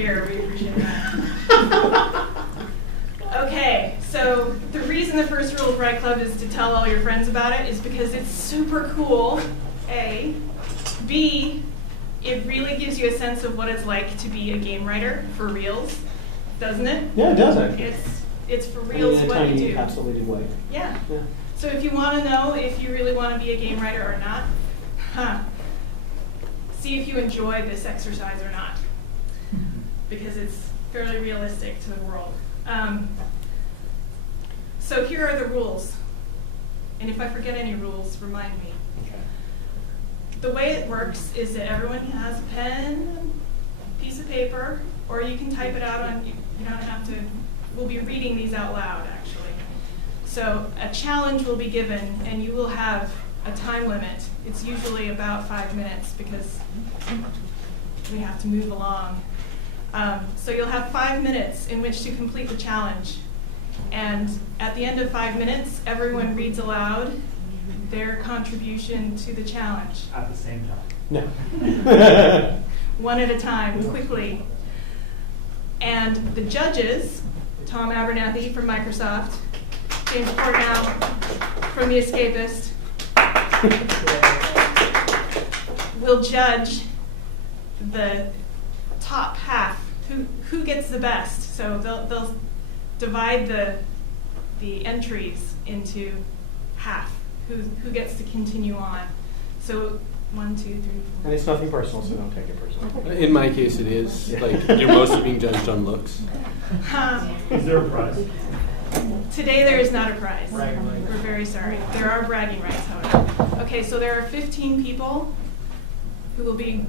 here. We appreciate that. Okay, so the reason the first rule of Write Club is to tell all your friends about it is because it's super cool, A. B, it really gives you a sense of what it's like to be a game writer for reals, doesn't it? Yeah, it does actually. It's for reals what you do. Encapsulated way. Yeah. So if you want to know if you really want to be a game writer or not, see if you enjoy this exercise or not, because it's fairly realistic to the world. So here are the rules, and if I forget any rules, remind me. Okay. The way it works is that everyone has a pen, piece of paper, or you can type it out on, you don't have to, we'll be reading these out loud actually. So a challenge will be given, and you will have a time limit. It's usually about 5 minutes because we have to move along. So you'll have 5 minutes in which to complete the challenge. And at the end of 5 minutes, everyone reads aloud their contribution to the challenge. At the same time? No. One at a time, quickly. And the judges, Tom Abernathy from Microsoft, James Cornell from The Escapist, will judge the top half, who gets the best. So they'll divide the entries into half, who gets to continue on. So 1, 2, 3, 4. And it's nothing personal, so don't take it personally. In my case, it is. Like, you're mostly being judged on looks. Is there a prize? Today there is not a prize. Right. We're very sorry. There are bragging rights, however. Okay, so there are 15 people who will be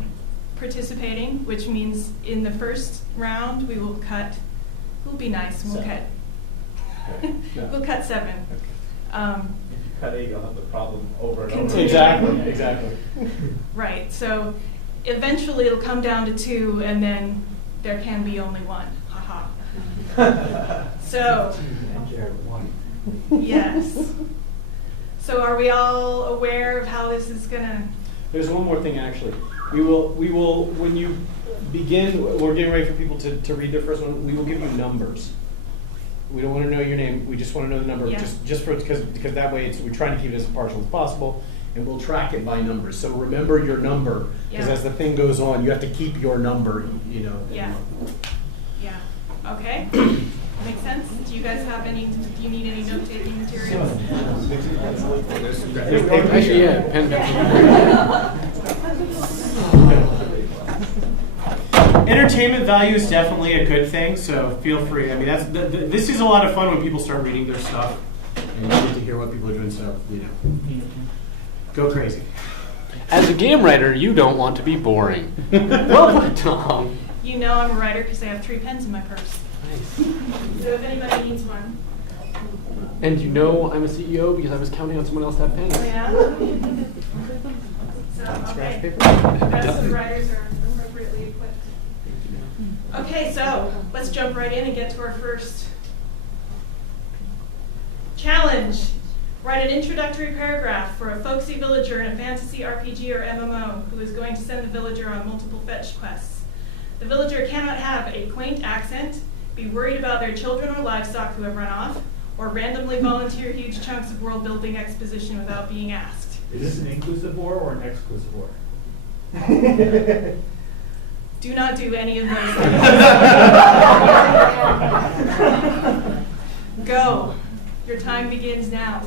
participating, which means in the first round we will cut, we'll be nice, and we'll cut. We'll cut 7. If you cut 8, you'll have the problem over and over. Continue. Exactly. Right, so eventually it'll come down to 2, and then there can be only 1. Haha. So, yes. So are we all aware of how this is going to... There's one more thing actually. We will when you begin, we're getting ready for people to read their first one, we will give you numbers. We don't want to know your name, we just want to know the number, Yeah. just for because that way we're trying to keep it as impartial as possible, and we'll track it by numbers. So remember your number, because Yeah. as the thing goes on, you have to keep your number, you know. Yeah. Yeah. Okay. Makes sense? Do you guys have any, do you need any note-taking materials? Actually, yeah, pen pencil. Entertainment value is definitely a good thing, so feel free. I mean, this is a lot of fun when people start reading their stuff, and you get to hear what people are doing. So go crazy. As a game writer, you don't want to be boring. Well put, Tom. You know I'm a writer because I have 3 pens in my purse. Nice. So if anybody needs one. And you know I'm a CEO because I was counting on someone else to have pens. Oh, yeah? So, Scratch okay. paper. That's the writers are appropriately equipped. Okay, so let's jump right in and get to our first challenge. Write an introductory paragraph for a folksy villager in a fantasy RPG or MMO who is going to send the villager on multiple fetch quests. The villager cannot have a quaint accent, be worried about their children or livestock who have run off, or randomly volunteer huge chunks of world-building exposition without being asked. Is this an inclusive war or an exclusive war? Do not do any of those things. Go. Your time begins now.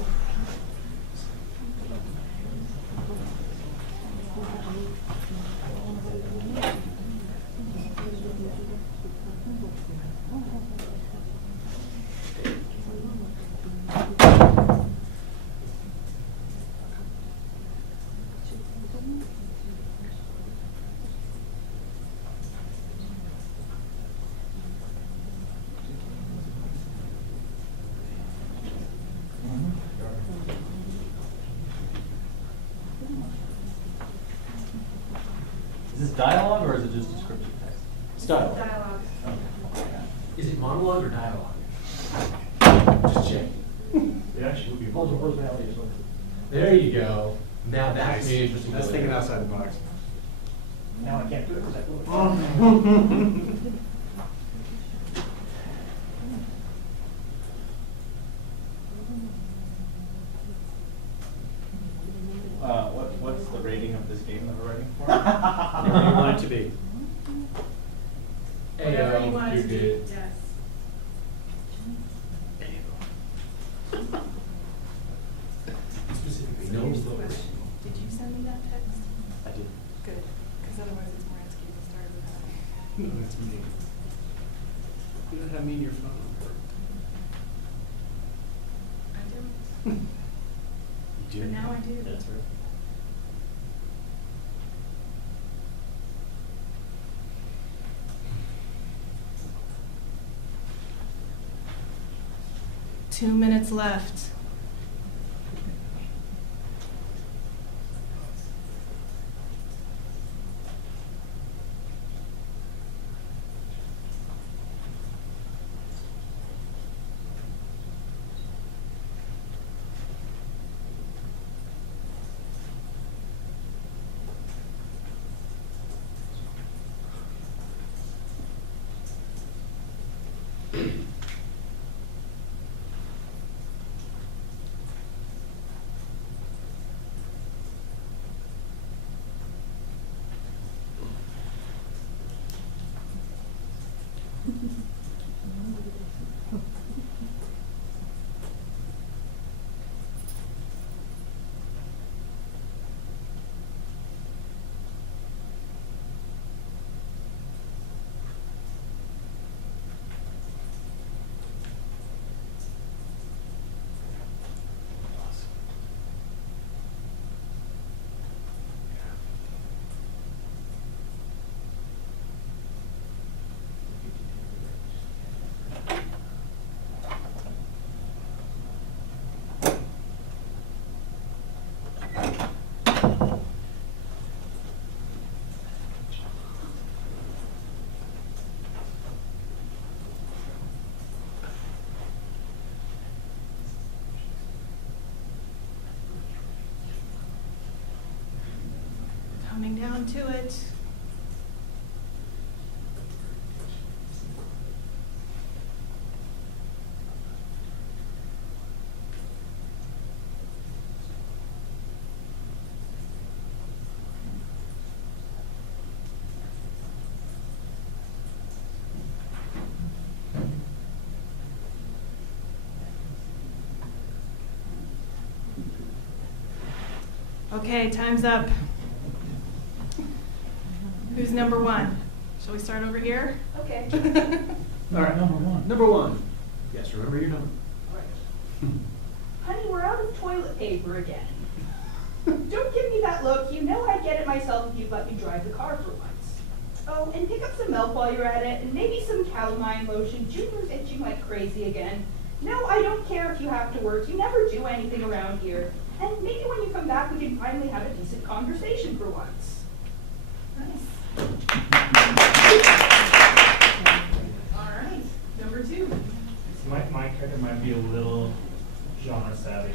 Is this dialogue or is it just descriptive text? It's dialogue. Dialogue. Is it monologue or dialogue? Just check. It actually would be multiple personalities. There you go. Now that's really interesting. That's thinking outside the box. Now I can't do it because I blew it. Whatever you want it to you're be, good. yes. Specifically, So no here's the logos. question. Did you send me that text? I did. Good, because otherwise it's Moransky to start with that. No, that's me. You don't have me in your phone. I do. You For now I do. That's right. Two minutes left. Coming down to it. Okay, time's up. Who's number one? Shall we start over here? Okay. All right, Number one. Number one. Yes, remember your number. Honey, we're out of toilet paper again. Don't give me that look. You know I'd get it myself if you'd let me drive the car for once. Oh, and pick up some milk while you're at it, and maybe some calamine lotion. Junior's itching like crazy again. No, I don't care if you have to work. You never do anything around here. And maybe when you come back, we can finally have a decent conversation for once. Nice. All right, number two. My character might be a little genre savvy.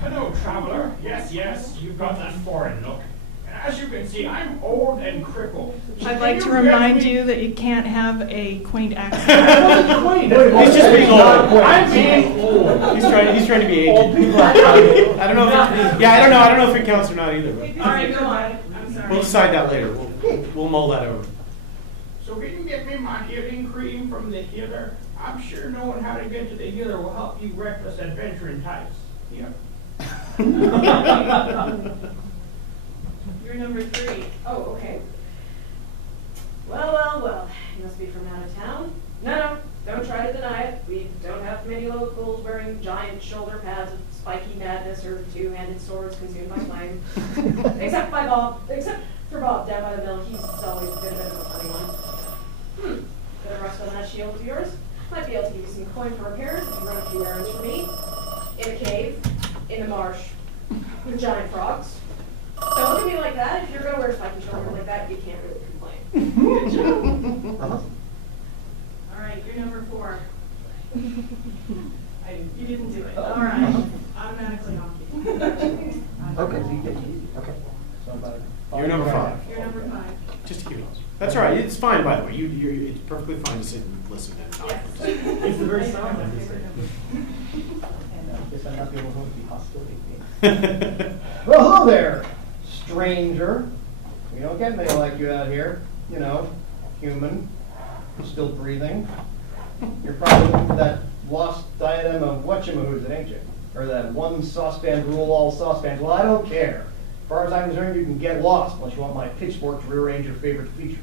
Hello, traveler. Yes, yes, you've got that foreign look. And as you can see, I'm old and crippled. I'd like to Can you remind get me- you that you can't have a quaint accent. He's just being old. I'm being old. He's trying to be Old aged. people are trying. I don't know if yeah, I don't know if it counts or not either. But All right, go on. I'm sorry. we'll decide that later. We'll mull that over. So can you get me my healing cream from the healer? I'm sure knowing how to get to the healer will help you reckless adventuring types. Here. You're number three. Oh, okay. Well. You must be from out of town? No, don't try to deny it. We don't have many locals wearing giant shoulder pads of spiky madness or two-handed swords consumed by flame. Except for Bob down by the mill. He's always been a bit of a funny one. Bit of rust on that shield of yours. Might be able to give you some coin for repairs if you run a few errands for me. In a cave, in the marsh, with giant frogs. So look at me like that. If you're gonna wear spiky shoulder like that, you can't really complain. Good job. All right, you're number four. You didn't do it. All right, automatically off. Okay. You're number five. You're number five. Just to keep it on. That's all right. It's fine, by the way. It's perfectly fine to sit and listen and not. Yes. It's the very sound of this. Guess I'm not the only one to be hostile. Well, hello there, stranger. We don't get many like you out here, you know. human, still breathing. You're probably looking for that lost diadem of whatchamahoo's, ain't you? Or that one saucepan to rule all saucepans. Well, I don't care. As far as I'm concerned, you can get lost unless you want my pitchfork to rearrange your favorite features.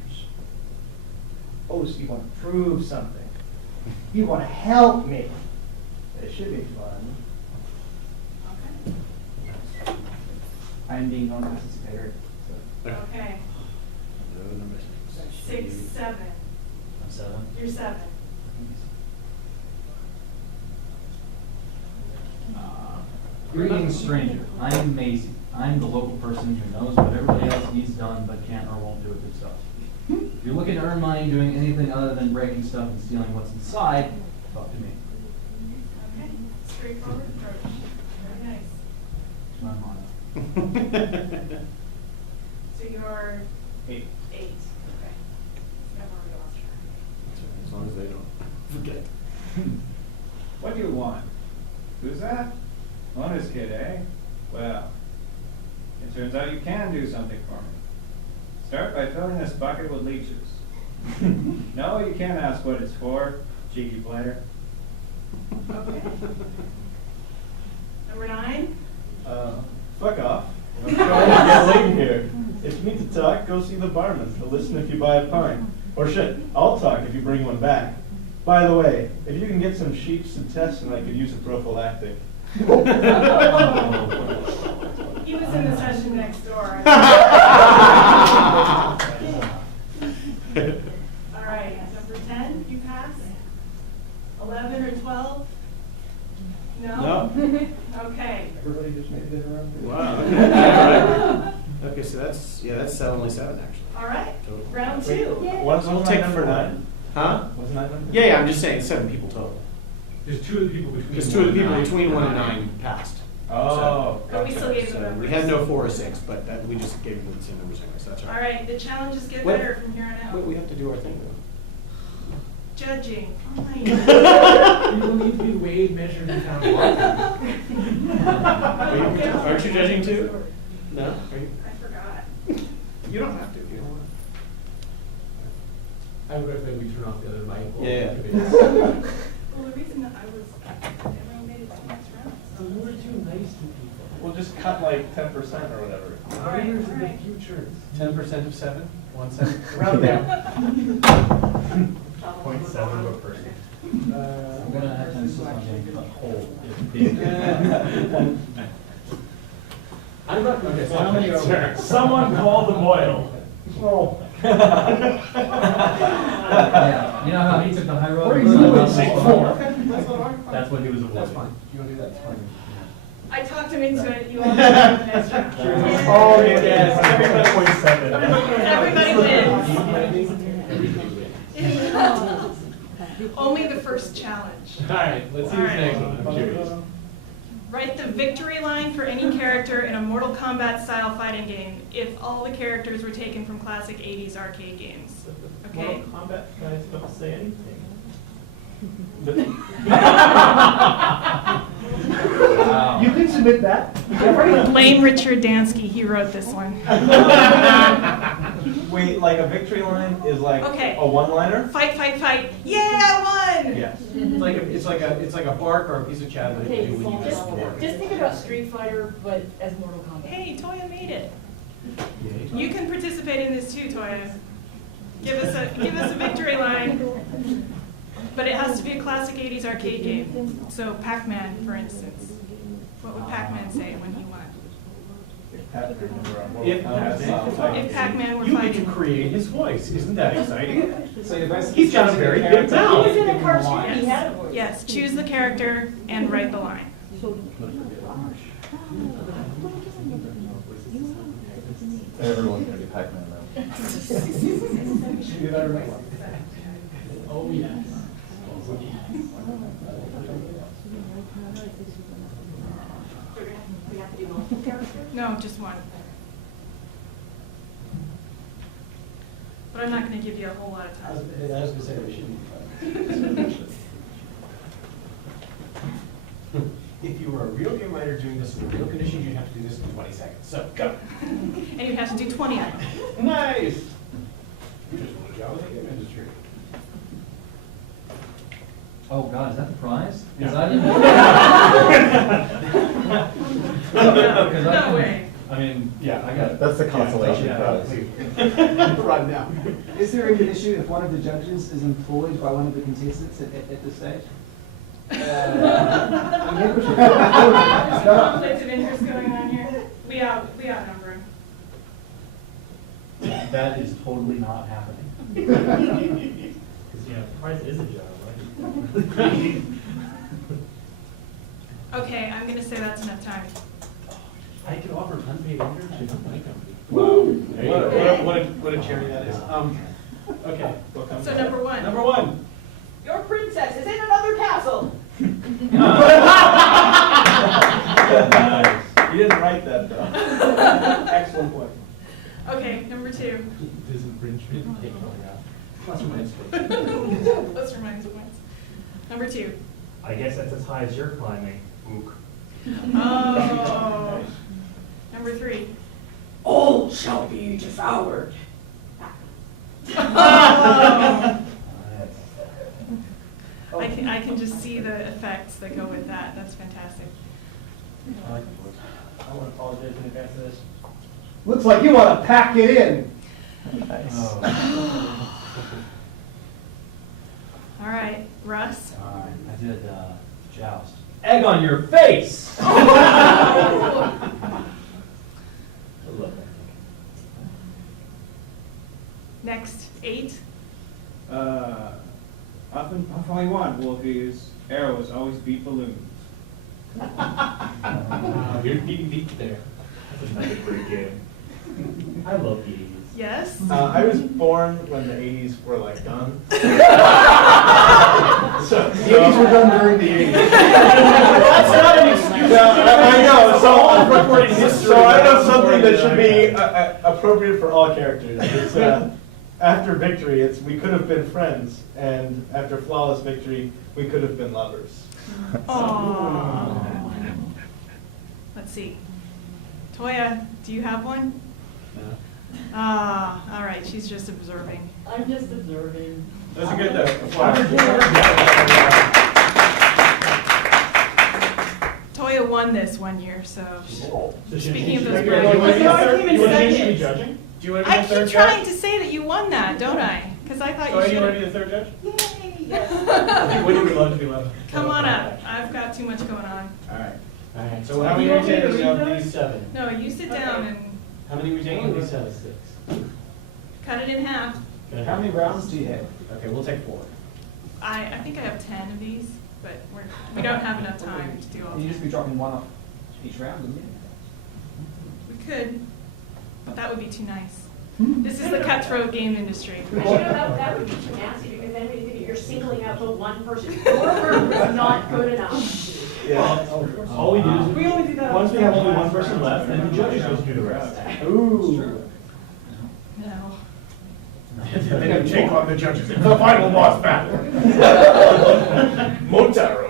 Oh, so you want to prove something. You want to help me. It should be fun. Okay. I'm being non-participator. Okay. 6, 7. I'm 7. You're 7. Greeting stranger. I'm Maisie. I'm the local person who knows what everybody else needs done but can't or won't do it themselves. If you're looking to earn money doing anything other than breaking stuff and stealing what's inside, talk to me. Okay. Straightforward approach. Very nice. It's my motto. So you're 8. 8. Okay. Never really lost track. As long as they don't forget. What do you want? Who's that? Honest kid, eh? Well, it turns out you can do something for me. Start by filling this bucket with leeches. No, you can't ask what it's for, cheeky player. Okay. Number 9. Fuck off. I'm trying to get late here. If you need to talk, go see the barman. He'll listen if you buy a pint. Or shit, I'll talk if you bring one back. By the way, if you can get some sheeps to test, and I could use a prophylactic. He was in the session next door. All right, number 10, you pass? 11 or 12? No? Okay. Everybody just made it around here. Wow. Okay, so that's only 7 actually. All right, Total. round 2. What's We'll my take number 4. 9? Huh? What's my number? Yeah, I'm just saying 7 people total. There's 2 of the people between. Just 2 of the people between 1 and 9 passed. Oh, But we still gave So them numbers. we had no 4 or 6, but we just gave them the same numbers anyway, so that's all All right. right, the challenges get Wait. better from here on out. Wait, we have to do our thing though. Judging, fine. People need to be weighed, measured, and counted. Aren't you judging too? No? Are you? I forgot. You don't have to. You don't want I would recommend we turn off the other mic. Yeah. Well, the reason that everyone made it to the next round. So we were too nice to people. We'll just cut like 10% or whatever. All right, Leaders all of the right. future. 10% of 7? 1 7? Round down. 0.7 of a person. I'm gonna have to insist on getting a hole. I'm not, okay, so how many Sure. Someone call the Moyle. Oh. Yeah, you know how he took the high road? What are you doing? 4. That's what he was avoiding. That's fine. You want to do that? It's fine. I talked him into it, you all have the next round. Oh, yes. Everybody wins. Only the first challenge. All right, let's see who's next one. I'm curious. Write the victory line for any character in a Mortal Kombat style fighting game if all the characters were taken from classic 80s arcade games. Okay? Mortal Kombat guys don't say anything. Wow. You can submit that. Blame Richard Dansky, he wrote this one. Wait, like a victory line is like Okay. a one-liner? Fight, fight, fight. Yeah, I won! Yes. It's like a bark or a piece of chat that Okay, you do when you just, just board. just think about Street Fighter, but as Mortal Kombat. Hey, Toya made it. You can participate in this too, Toya. Give us a victory line. But it has to be a classic 80s arcade game. So Pac-Man, for instance. What would Pac-Man say when he won? If Pac-Man were You fighting. can create his voice. Isn't that exciting? He's got a very big mouth. He was in a cartoon, he had a voice. Yes, choose the character and write the line. Everyone's gonna be Pac-Man now. Oh, yes. We have to do multiple characters? No, just one. But I'm not going to give you a whole lot of time. I was gonna say we shouldn't. If you were a real game writer doing this in real conditions, you'd have to do this in 20 seconds. So go. And you have to do 20 of them. Nice. You just want to go. Oh, God, is that the prize? Because I didn't. Because No way. I mean, yeah, I got it. That's the consolation Yeah, prize. Right now. Is there an issue if one of the judges is employed by one of the contestants at this stage? Conflict of interest going on here. We outnumber him. That is totally not happening. Because, price is a job, right? Okay, I'm gonna say that's enough time. I could offer an unpaid internship at my company. Wow. What a charity that is. Okay. What comes So next? number one. Number one. Your princess is in another castle. Nice. You didn't write that though. Excellent point. Okay, number two. Disinfringement. Plus or minus points. Number two. I guess that's as high as you're climbing. Ook. Oh. Number three. All shall be devoured. Oh. I can just see the effects that go with that. That's fantastic. I want to apologize in advance for this. Looks like you want to pack it in. Nice. All right, Russ. I did joust. Egg on your face! I love that. Next, 8. Often puff all you want, Wolfies. Arrows always beat balloons. You're beating there. That's another great game. I love the 80s. Yes. I was born when the 80s were like done. So the 80s were done during the 80s. That's not an excuse. I know. So I have something that should be appropriate for all characters. It's after victory, it's we could have been friends, and after flawless victory, we could have been lovers. Aww. Let's see. Toya, do you have one? No. Ah, all right. She's just observing. I'm just observing. That's a good though. Toya won this one year, so speaking of those You want bragging to rights, be judging? Do you want to be I the third keep trying judge? to say that you won that, don't I? Because I thought So you you want to be should. the third judge? Yay! Would you love to be left? Come on up. I've got too much going on. All right. Alright, So how many are you taking of these? 7. No, you sit down and How many are we taking of these? 6. cut it in half. How many rounds do you have? Okay, we'll take 4. I think I have 10 of these, but we don't have enough time to do all. You 10. just be dropping one off each round, wouldn't you? We could, but that would be too nice. This is the cutthroat game industry. But you know, that would be too nasty, because then when you think you're singling out the one person, your work was not good enough. Yeah. All we do is, We only do that. once we have only one person left, then the judges just do the rest. Ooh. No. Then you take on the judges in the final boss battle. Motaro.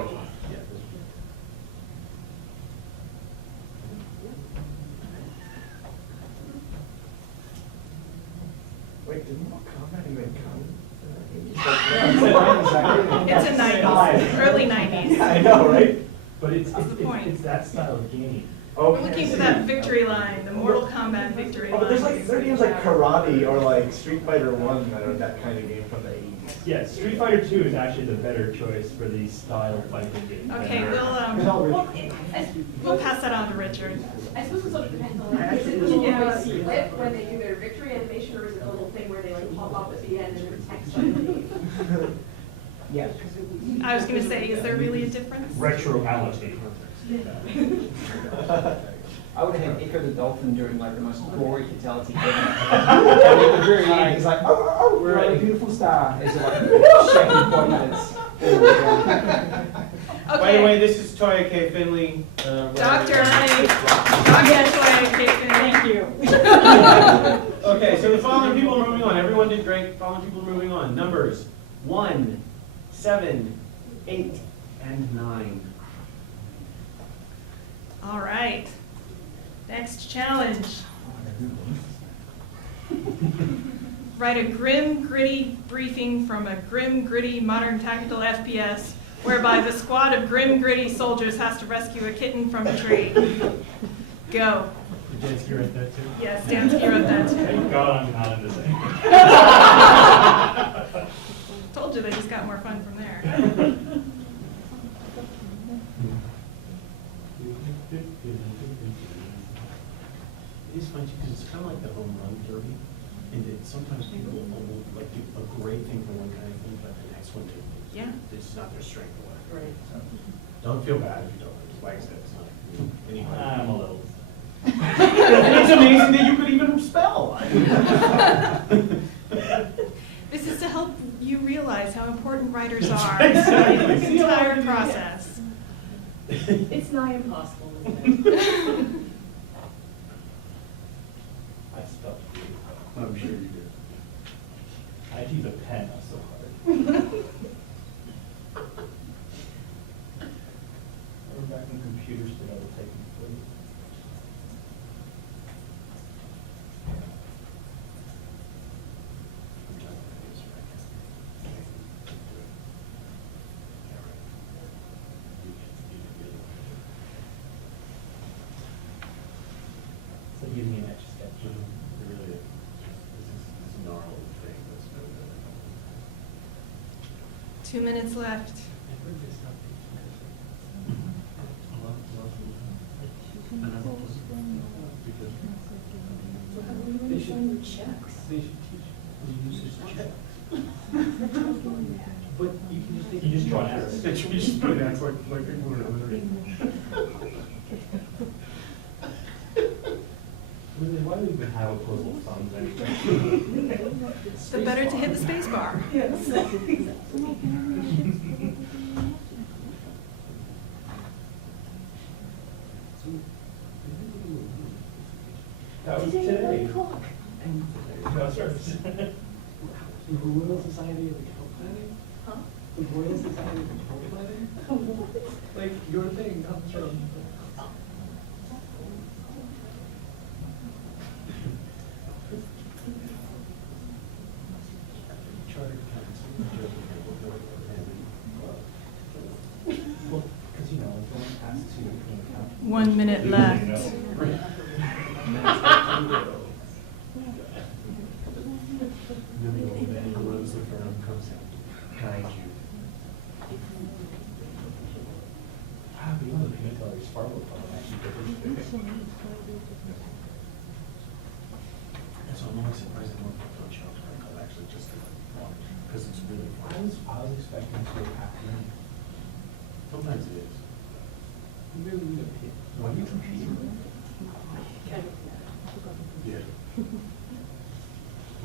Wait, didn't Mortal Kombat even come? It's a 90s, early 90s. Yeah, I know, right? But it's point. that style of game. We're looking for that victory line, the Mortal Kombat victory Oh, line. but there's like, there are games like Karate or like Street Fighter 1 that are that kind of game from the 80s. Yeah, Street Fighter 2 is actually the better choice for the style fighting game. Okay, we'll pass that on to Richard. I suppose it sort of depends on, like, is it the little split when they do their victory animation, or is it the little thing where they like pop up at the end and there's text underneath? Yes. I was going to say, is there really a difference? Retroality. I would have had Echo the Dolphin doing like the most gory fatality ever. And at the very end, he's like, oh, we're a beautiful star. It's like shaking pointers. By the way, this is Toya K. Finley. Dr. Honey. Dr. Toya K. Finley. Thank you. Okay, so the following people are moving on. Everyone did great. Following people are moving on. Numbers 1, 7, 8, and 9. All right. Next challenge. Write a grim, gritty briefing from a grim, gritty, modern tactical FPS whereby the squad of grim, gritty soldiers has to rescue a kitten from a tree. Go. Did Jansky write that too? Yes, Dansky wrote that too. Thank God I'm not in this anymore. Told you they just got more fun from there. It is fun too, because it's kind of like the home run derby, and sometimes people will like do a great thing for one kind of thing, but the next one, Yeah. it's not their strength or whatever. Right. So, don't feel bad if you don't, like I said, it's not anybody. I'm a little. It's amazing that you could even spell. This is to help you realize how important writers are Exactly. in this entire process. It's nigh impossible, isn't it? I spelled you. I'm sure you did. I'd use a pen, that's so hard. Remember back when computers did all the typing for you? It's like using an etch a sketch. It really is. This is gnarly thing that's no good. 2 minutes left. They should teach who uses check. But you can just take. You just draw an arrow. It should be just put it out like people are illiterate. Why do we even have opposable thumbs anyway? The better to hit the space bar. Yes. That was today. Clock. No, sorry. The Royal Society of Account Planning? Huh? The Royal Society of Account Planning? Like, your thing comes from. Chartered accountants, Well, because you know, if one has to an account. 1 minute left. then the old man who runs the firm comes out to guide you. Ah, but you know the peanut gallery's Fargo Club actually differs. So I'm always surprised they don't put on shelves right now, actually, just because it's really I fun. was expecting to have to. Sometimes it is. You really need a pin. Why do you compete? Yeah.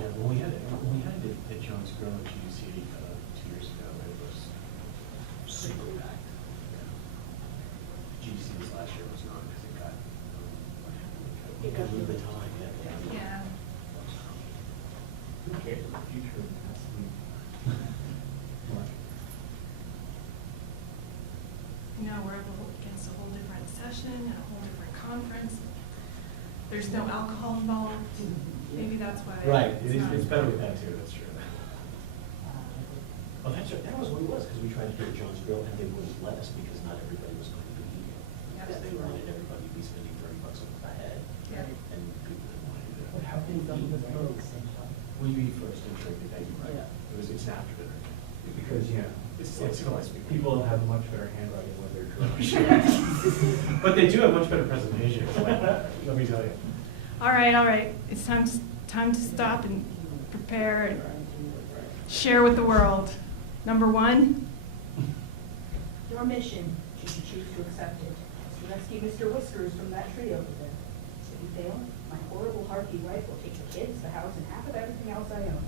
Yeah, when we had it at Jones Grill at GDC 2 years ago, it was super packed. GDC this last year was not, because it got a little bit high. Yeah. Who cares? The future has to be. No, we're up against a whole different session and a whole different conference. There's no alcohol involved. Maybe that's why. Right, not- it's better with that too, that's true. Well, that was what it was, because we tried to do a Jones Grill and they wouldn't let us because not everybody was going to be here. Because they wanted everybody to be spending $30 a head. Yeah. And people didn't want to do But that. how can you dump this at the same time? Well, you eat first and drink it, then you right. Yeah. It's after dinner. Because, you know, It's like civilized people. people have much better handwriting when they're drunk. But they do have much better presentation, let me tell you. All right. It's time to stop and prepare and share with the world. Number 1, Your mission, should you choose to accept it, is to rescue Mr. Whiskers from that tree over there. If you fail, my horrible harpy wife will take the kids, the house, and half of everything else I own.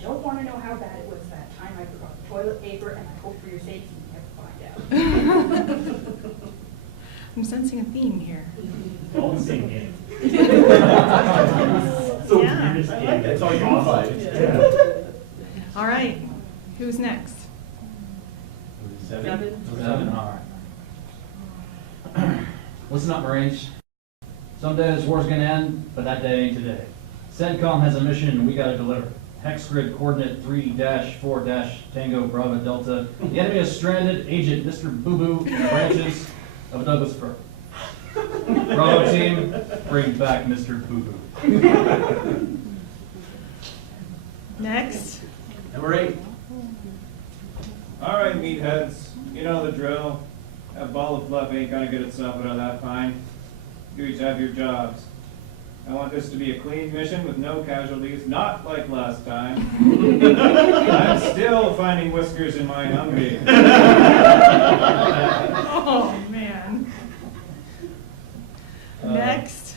You don't want to know how bad it was that time I forgot the toilet paper, and I hope for your sakes you never find out. I'm sensing a theme here. All the same game. So Yeah. weirdest game. It's all unified. Yeah. All right. Who's next? 7? All right. Listen up, Marines. Someday this war's gonna end, but that day ain't today. CENTCOM has a mission and we gotta deliver. hex grid coordinate 3-4- Bravo Delta. The enemy has stranded Agent Mr. Boo Boo in the branches of a Douglas fir. Bravo team, bring back Mr. Boo Boo. Next. Number 8. All right, meatheads, you know the drill. That ball of fluff ain't gonna get itself out of that pine. You each have your jobs. I want this to be a clean mission with no casualties, not like last time. I'm still finding whiskers in my Humvee. Oh, man. Next.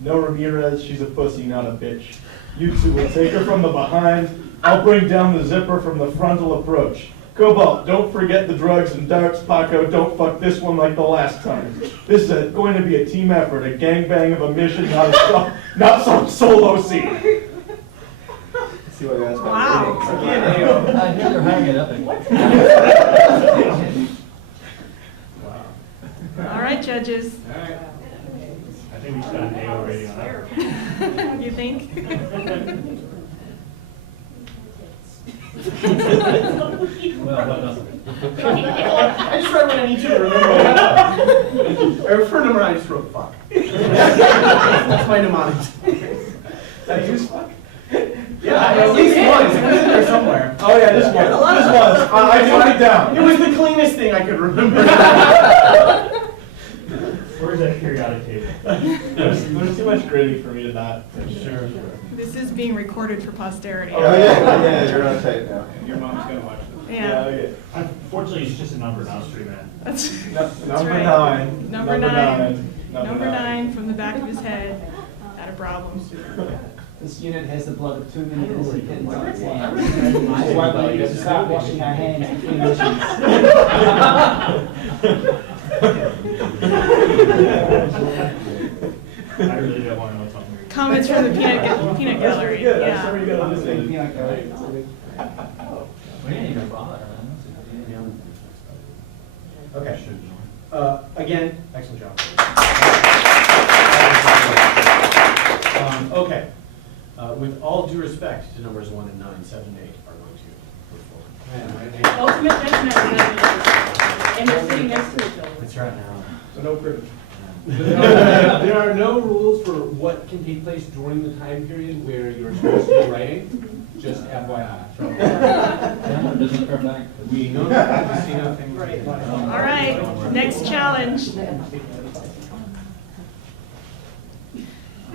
No, Ramirez, she's a pussy, not a bitch. You two will take her from the behind. I'll bring down the zipper from the frontal approach. Cobalt, don't forget the drugs, and Darks, Paco, don't fuck this one like the last time. This is going to be a team effort, a gangbang of a mission, not some solo scene. See what you asked about Wow. ratings. I hear they're hanging it up. All right, judges. All right. I think we got an A already on that. You think? Well, what doesn't? I just read what I need you to remember. I refer to I just wrote fuck. That's my mnemonic. Did I use fuck? Yeah, at least once. It was in there somewhere. Oh yeah, this one. This was. I wrote it down. It was the cleanest thing I could remember. Where's that periodic table? There's too much gritty for me to not. Sure. This is being recorded for posterity. Oh yeah, you're on tape now. Your mom's gonna watch this. Yeah. okay. Unfortunately, it's just a number, not a street man. That's Number right. 9. Number nine. Number 9 from the back of his head. Had a problem. This unit has the blood of 2 million innocent kittens on its hands. I want you to stop washing our hands between missions. I really don't want to know what's on here. Comments from the peanut gallery. Good. I'm Yeah. sorry you got this thing. Peanut gallery. We didn't even bother, man. Okay. Again, excellent job. Okay. With all due respect to numbers 1 and 9, 7 and 8 are going to move forward. Ultimate judgment. And they're sitting next to each other. That's right. So no privilege. There are no rules for what can take place during the time period where you're supposed to be writing, just FYI. Yeah, doesn't occur back. We know that, we see nothing. All right. Next challenge.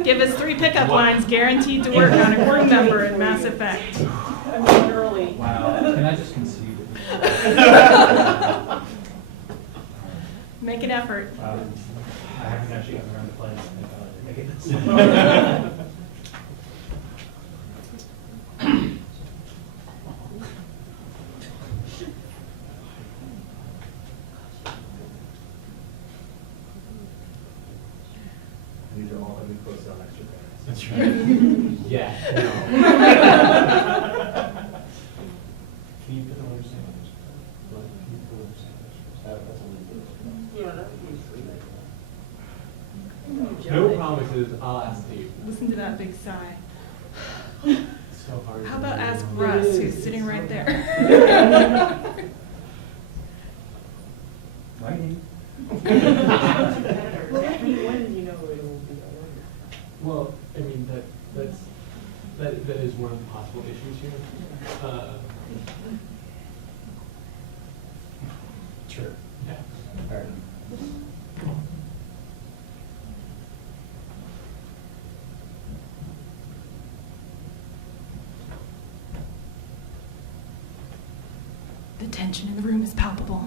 Give us 3 pickup lines guaranteed to work on a crew member in Mass Effect. I'm going early. Wow, can I just concede? Make an effort. I haven't actually gotten around to playing it. These are all going to be posted on Extra Parents. That's right. Yeah, no. Can you put the letters in? Can you put the letters in? That's a little bit. No promises, I'll ask Steve. Listen to that big sigh. It's so hard. How about ask Russ, who's sitting right there? Writing. Well, I mean, that is one of the possible issues here. Sure, yeah. All right. The tension in the room is palpable.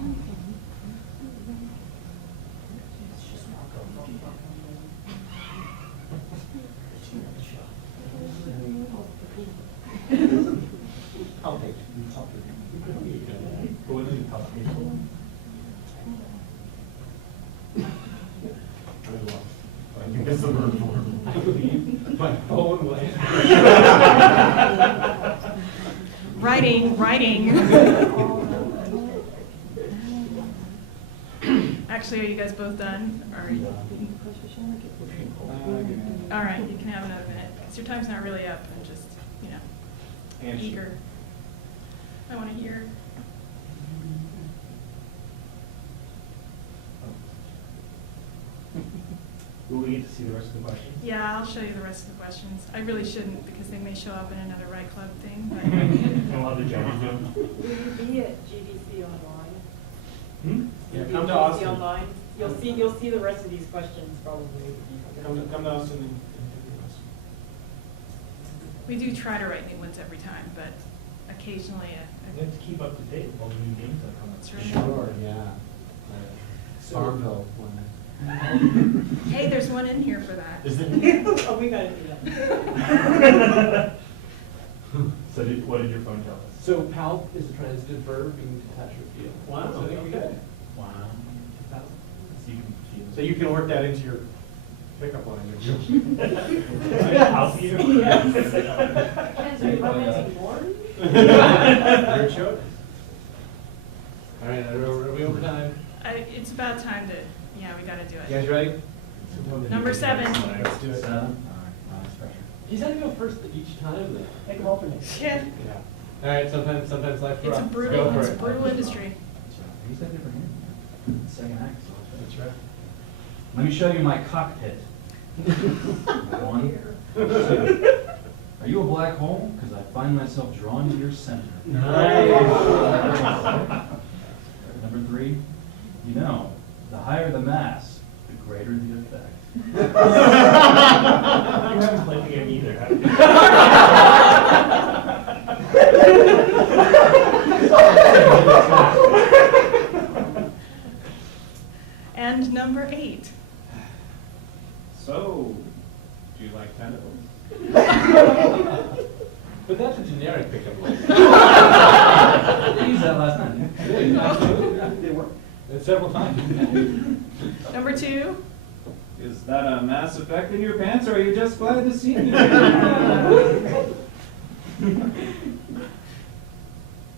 Palpate. But what do you call I think that's the verb form. I believe my phone will Writing. Actually, are you guys both done? Or all right, you can have another minute. Because your time's not really up, and just, Answer. eager. I want to hear. Will we get to see the rest of the questions? Yeah, I'll show you the rest of the questions. I really shouldn't because they may show up in another Right Club thing, but. And we'll have the judges do them. Will you be at GDC online? Hmm? Yeah, Will you come be to at GDC Austin. online? You'll see the rest of these questions probably. Come to Austin and We do try to write new ones every time, but occasionally you have to keep up to date with all the new games that come up. That's right. Sure, yeah. Farmville one. Hey, there's one in here for that. Is it? Oh, we gotta do that. So what did your phone tell us? So palp is a transitive verb, meaning to touch or feel. Wow, So there you go. okay. Wow. 2000. So you can feel. So you can work that into your pickup line. I'll see you. Depends, are you romancing born? Your choice. All right, are we over time? It's about time to, yeah, we gotta do You it. guys ready? Number 7. Let's do it. 7? All right, that's pressure. He's had to go first each time then. Make them alternate. Yeah, All right, sometimes life it's a rough. brutal, Go it's for a it. brutal industry. He's had different hand. Second act. That's right. Let me show you my cockpit. 1, 2. Are you a black hole? Because I find myself drawn to your center. Number 3. You know, the higher the mass, the greater the effect. You haven't played the game either, have you? And number 8. So, do you like tentacles? But that's a generic pickup line. I used that last night. Absolutely. It worked. Several times. Number 2. Is that a mass effect in your pants, or are you just glad to see me?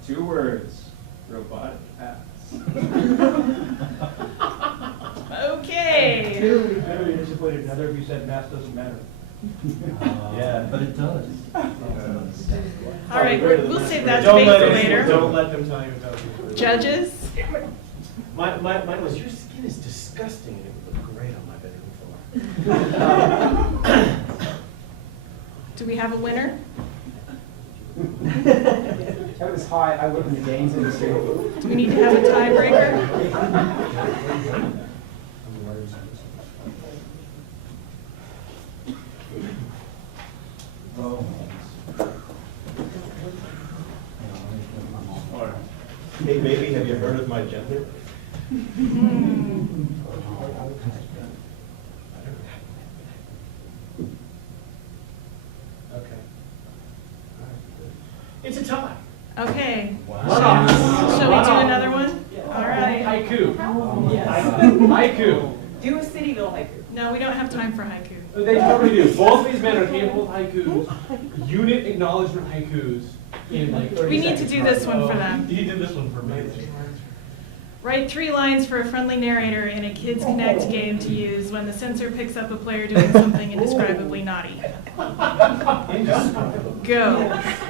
2 words. Robotic ass. Okay. Clearly very disappointed in Heather if you said math doesn't matter. Yeah, but it does. All right, we'll save that Don't debate for let later. Don't let them tell you it doesn't. Judges? Mine was, your skin is disgusting and it would look great on my bedroom floor. Do we have a winner? That was high, I work in the games industry. Do we need to have a tiebreaker? Or, hey baby, have you heard of my gender? Okay. It's a tie. Okay. Wow. Shall we do another one? All right. Haiku. Yes. Haiku. Do a Cityville haiku. No, we don't have time for haiku. They probably do. Both of these men are capable of haikus, unit acknowledgement haikus in like 30 We need to seconds. do this one for them. You did this one for me. Write 3 lines for a friendly narrator in a Kids Connect game to use when the sensor picks up a player doing something indescribably naughty. Go.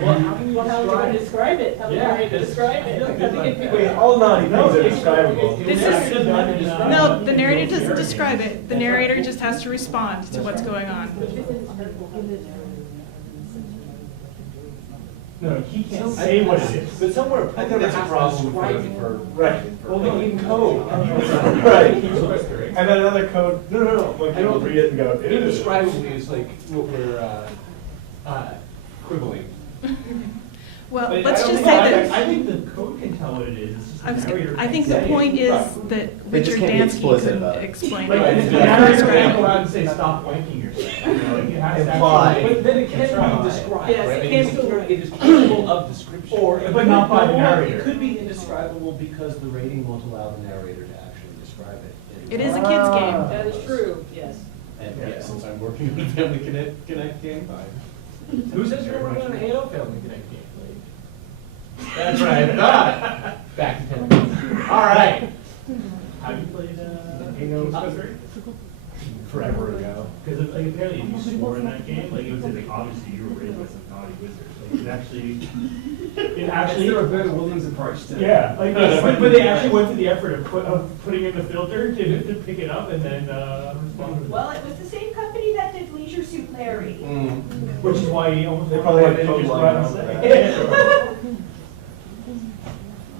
Well, how are you going to describe it? Tell me how you're going to describe it. Wait, all naughty things are describable. This is, no, the narrator doesn't describe it. The narrator just has to respond to what's going on. No, he can't say what it is. But somewhere, I think that's a problem for Right. well, they can code. Right. Indescribably And then another code, no. When people read it and go, it is. is like what we're quibbling. Well, But let's I don't just think- say I that, think the code can tell what it is. It's just the narrator I think can't the say point it. is Right. that They just Richard can't be Dansky explicit couldn't about it. explain Like, it. the He narrator described can't it. go out and say, stop wanking yourself. You know, like, it has to Imply. actually- But then it can Imply. be described, Yes, right? it It can is be still- it is capable of description. But not by the narrator. It could be indescribable because the rating won't allow the narrator to actually describe it. It is a kid's game. That is true, yes. And yeah, since I'm working on a Family Connect game, who says you're working on a Halo Family Connect game? Like, that's what I thought. Back to 10 minutes. All right. Have you played, Halo King's Quest 3? forever ago. Because like apparently if you swore in that game, like it would say like obviously you were raised by some naughty wizard. Like it actually. It's the Roberta Williams approach to. Yeah, like but they actually went to the effort of putting in the filter to pick it up and then respond to it. Well, it was the same company that did Leisure Suit Larry. Which is why he almost. They probably had a just code go line out and out say there. it.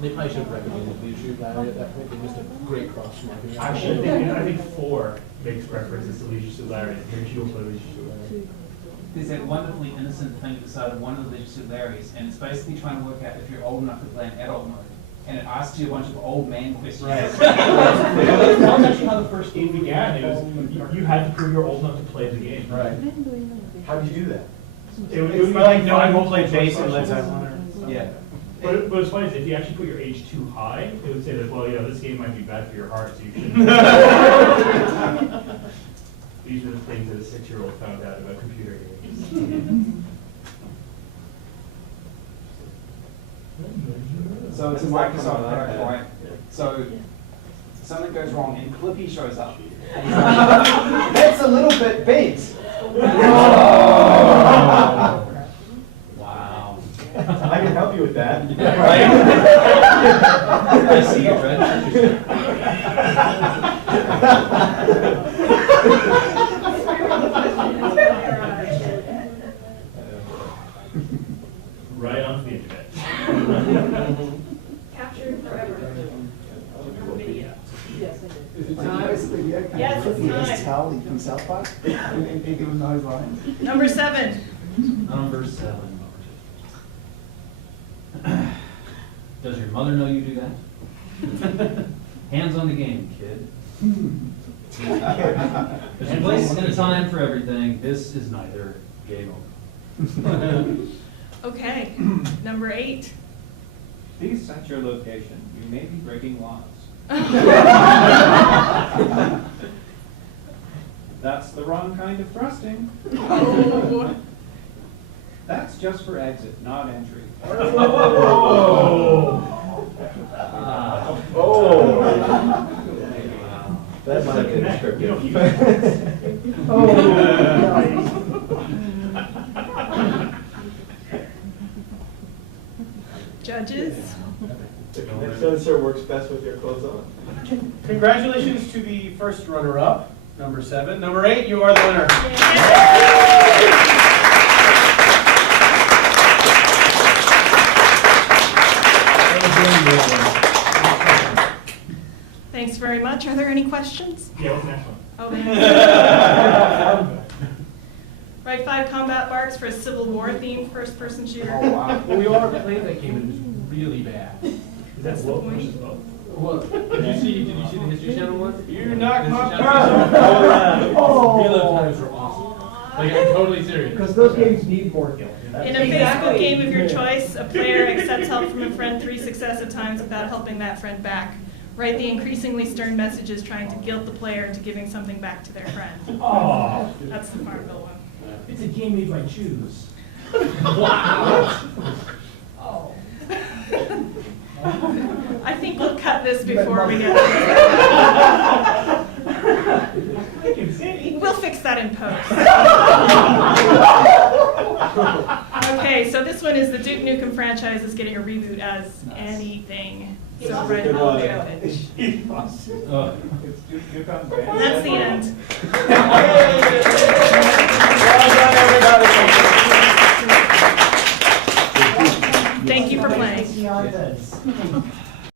They probably should have recommended Leisure Larry at that point, they missed a great cross-marketing. Actually, I think 4 makes references to Leisure Suit Larry. Maybe she will play Leisure Suit Larry. There's that wonderfully innocent thing beside one of the Leisure Suit Larrys, and it's basically trying to work out if you're old enough to play in adult mode. And it asks you a bunch of old man questions. Right. That was actually how the first game began. It was you had to prove you're old enough to play the game. Right. How did you do that? It would It's be like no five one will play multiple bass choice unless I questions. want to. Yeah. But what's funny is if you actually put your age too high, it would say that, well, you know, this game might be bad for your heart, so you shouldn't. These are the things that a 6-year-old found out about computer games. So it's a Microsoft product, right? So something goes wrong and Clippy shows up. That's a little bit bent. Wow. I can help you with that. Right? I see you, Red. Right onto the internet. Captured forever. Video. Yes, I did. Is it time? Yes, it's time. Tally from South Park and give him those lines. Number 7. Number 7. Does your mother know you do that? Hands on the game, kid. There's a place and a time for everything. This is neither. Game over. Okay, number 8. Please set your location. You may be breaking laws. That's the wrong kind of thrusting. Oh. That's just for exit, not entry. That might have been You don't Judges? That sensor works best with your clothes on. Congratulations to the first runner-up, number 7. Number 8, you are the winner. Thanks very much. Are there any questions? Yeah, what's the next one? Oh, Right 5 Combat Barks for a Civil War themed first-person shooter. Oh, wow. Well, we all played that game and it was really bad. Is that Wolf versus Wolf? Well, did you see the History Channel one? You knocked my History power. Channel? Real life times were awesome. Like, I'm totally serious. Because those games need more kills. In a Facebook game of your choice, a player accepts help from a friend 3 successive times without helping that friend back. Write the increasingly stern messages trying to guilt the player into giving something back to their friend. Oh, That's the Farmville one. it's a game made by Jews. Wow. Oh. I think we'll cut this before we get We'll fix that in post. Okay, so this one is the Duke Nukem franchise is getting a reboot as anything. So right Oh. It's Duke Nukem. That's the end.